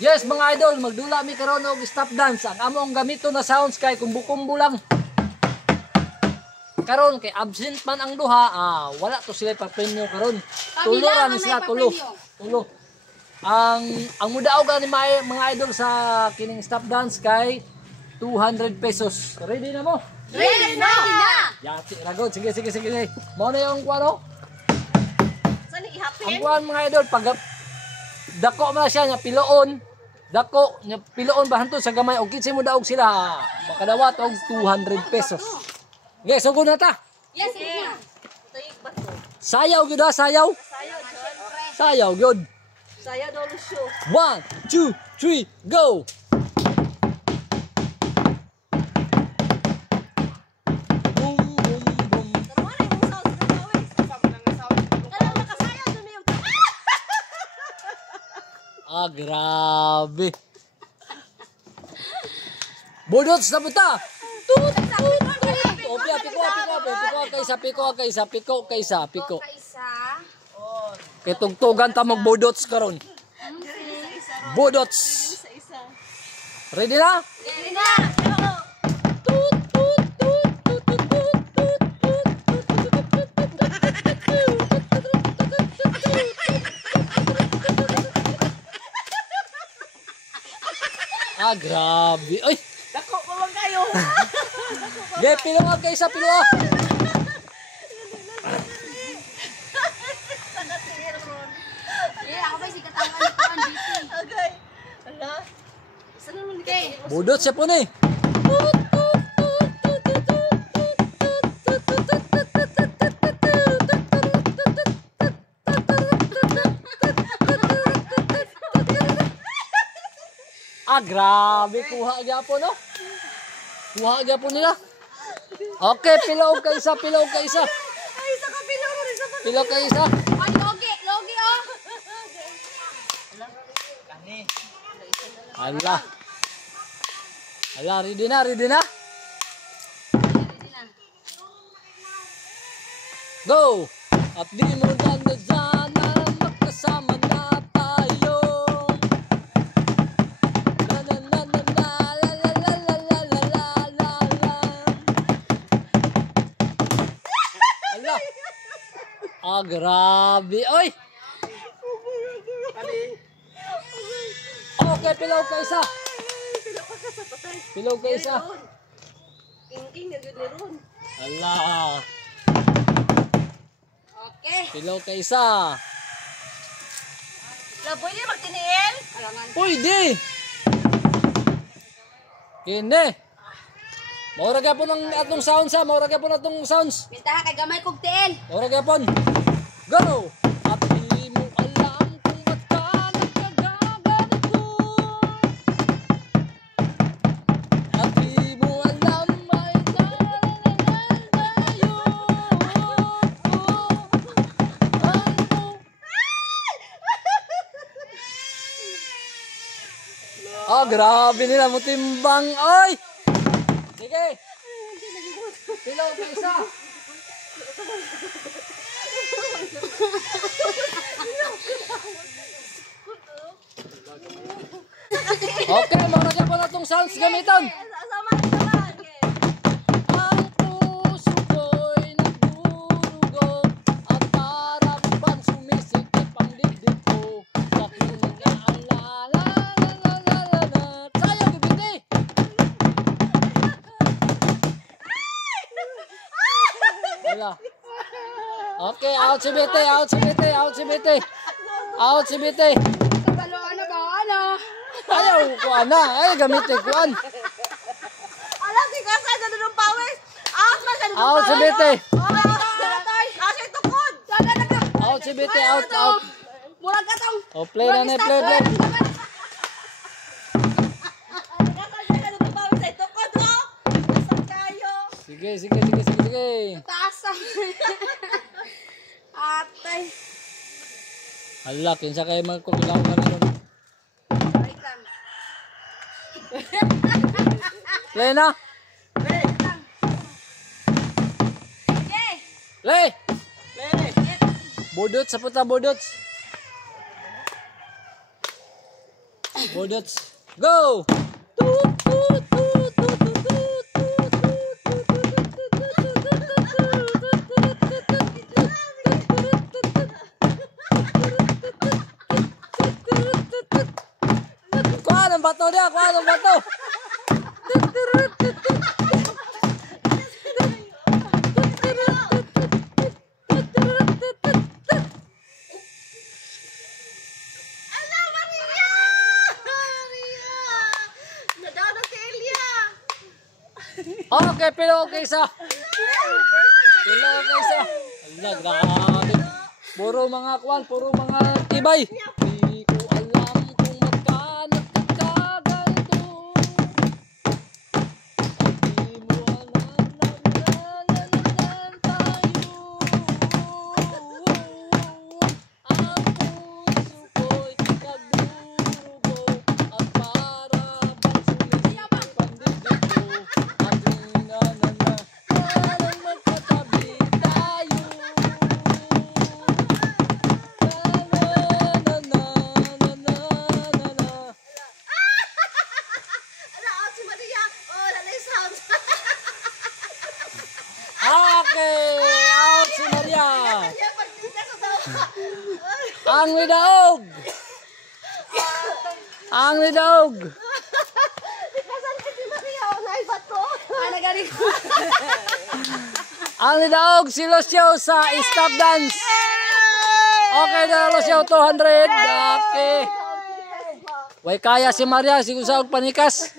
Yes mga idol, magdula mi karon og stop dance. Ang among gamito na sounds kay kumbu-kumbu lang. Karon kay absent man ang duha, wala to sila pa-premyo karon. Tulo ra ni sila, tulo. Ang mudaog ni mga idol sa kining stop dance kay 200 pesos. Ready na mo? Ready na! Yati ragod, sige. Mo na yung kuano? Saan ihapin? Ang kuan mga idol pag dako man siya nya piloon. Dako nya piloon ba hantud sa gamay og kinsa mo daog sila makadawat og 200 pesos. Okay, sugod na ta. Yes, yes. Tuyik ba to? Sayaw gyud sayaw. Sayo, John. Sayaw gyud. Sayo daw lusyo. 1 2 3 go. Boom boom boom. Tara na yung sound sa gawin. Tara makasayaw dun yung. Grabe. Budots na buta. Tut tut. Piko kaysa. Kay tugtugan ta magbudots karon. Budots. Ready na? Ready na! Tut tut tut tut tut. Grabe. Ay, Dako pa lang kayo. ge pilo kaysa pilo. Ako ba si katangan ko ang dito. Okay. Ala. Saan naman kay? Budot siya po ni. Grabe kuha gyapon no. Kuha gyapon nila. Okay, pilo kaysa. Ay, isa ka pilong rin sa pag. Pilo kaysa. Ay, logi oh. Ala, ready na. Go! At di mo ganda sana magkasama na tayo. Ala. Grabe. Oy! Okay, pilaw kaysa. Pilaw kaysa. King na gud ni ron. Ala. Okay. Pilaw kaysa. La pwede magtiniel? Alangan. Pwede. Kinde. Maura gyapon ang atong sounds ha. Maura gyapon atong sounds. Mintaha kay gamay kog tiil. Maura gyapon. Go. At di mo alam kung ba't ka nagkagaganito. At di mo alam ay tayo. Grabe nila mo timbang. Oy! Sige. Pilaw kaysa. Okay, mga na po na itong sounds gamiton. Sama. Ang puso ko'y nagdurugo at para bang sumisikip ang dibdib ko. Bakit nag-aalala. Sayaw, bibiti! Wala. Okay, out si Biti. Tagaloan na ba ano? Ayaw, kuan na. Ay, gamitin kuan. Ala si kasa na dudong pawis. Out man sa dudong pawis. Out si Biti. Kasi tukod. Out si Biti, out. Murag ka tong. Play na. Kasa na dudong pawis ay tukod ho. Nasaan kayo? Sige. Taasa. Atay. Hala, kinsa kayo magkukilaw ka rin. Wait lang. Play na. Wait lang. Okay. Play. Budot sa puta, budot. Budots. Go! Kuha ng bato niya! Kuha ng bato! Ala, Maria! Maria! Nadana si Elia! Okay, pero okay isa. Pero okay isa. Allah, grabe. Puro mga kwan, puro mga tibay. Di ko alam kung magkano kaganto. Di mo alam na tayo. Ang puso ko'y nagdurugo at para bang sulit ang pandigdig ko. At hinanana, parang magkatabi tayo. Ala, oh, si Maria! Oh, lalay sound! Okay, out si Maria. Kaya pagtinda sa tawa! Ang lidaog. Ang lidaog. Ikasan ka si Maria! Oh, naibat ko! Ano gani ko? Ang lidaog si Lucio sa stop dance. Okay na Lucio, 200. Okay. Way kaya si Maria, siguro sa panikas.